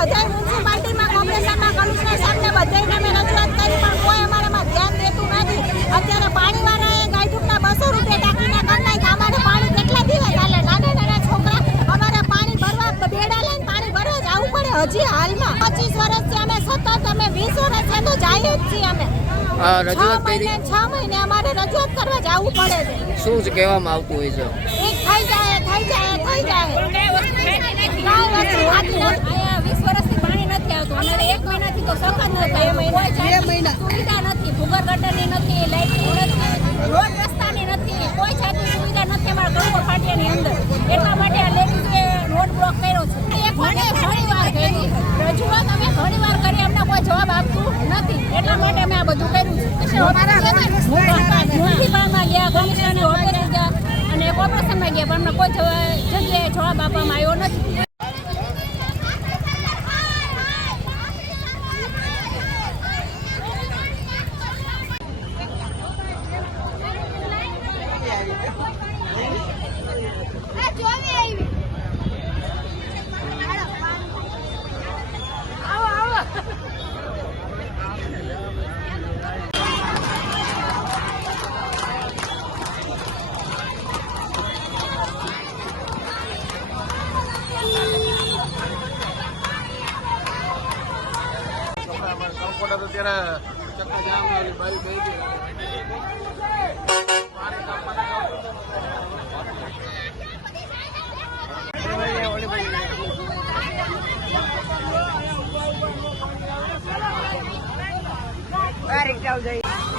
બધાય મ્યુનિસિપાલિટીમાં કોર્પોરેશનમાં કમિશનર સાહેબને બધાયને અમે રજૂઆત કરી પણ કોઈ અમારામાં ધ્યાન દેતું નથી. અત્યારે પાણીવાળાએ ગાયઠુકના બસો રૂપિયા ટાંકીને કરી નાખ્યા અમારે પાણી કેટલા દિવસ હાલે? નાના નાના છોકરા અમારે પાણી ભરવા બેડા લઈને પાણી ભરવા જવું પડે હજી હાલમાં. પચીસ વર્ષથી અમે સતત અમે વીસ વર્ષથી તો જઈએ જ છીએ અમે. રજૂઆત કરી? છ મહિને અમારે રજૂઆત કરવા જવું પડે છે. શું જ કહેવામાં આવતું હોય છે? એક થઈ જાય થઈ જાય થઈ જાય કાંઈ વસ્તુ થતી નથી. અહીંયા વીસ વર્ષથી પાણી નથી આવતું અમારે એક મહિનાથી તો સખત નથી થયું. સુવિધા નથી. ભૂગર ગટરની નથી લાઇટની નથી રોડ રસ્તાની નથી. કોઈ જાતની સુવિધા નથી અમારા ગણપત ફાટિયાની અંદર. એટલા માટે આ લેડીઝે રોડ બ્લોક કર્યો છે. એક વખત ઘણી વાર કરી રજૂઆત અમે ઘણી વાર કરી અમને કોઈ જવાબ આપતું નથી. એટલા માટે અમે આ બધું કર્યું છે. મ્યુનિસિપાલમાં ગયા કમિશનરની ઓફિસે ગયા અને કોર્પોરેશનમાં ગયા પણ અમને કોઈ જગ્યાએ જવાબ આપવામાં આવ્યો નથી. કમ્પ્યુટર હતો ત્યારે ચક્કા જામ ને ઓલી બાઈ ગઈ હતી. બારીક જાવ જોઈએ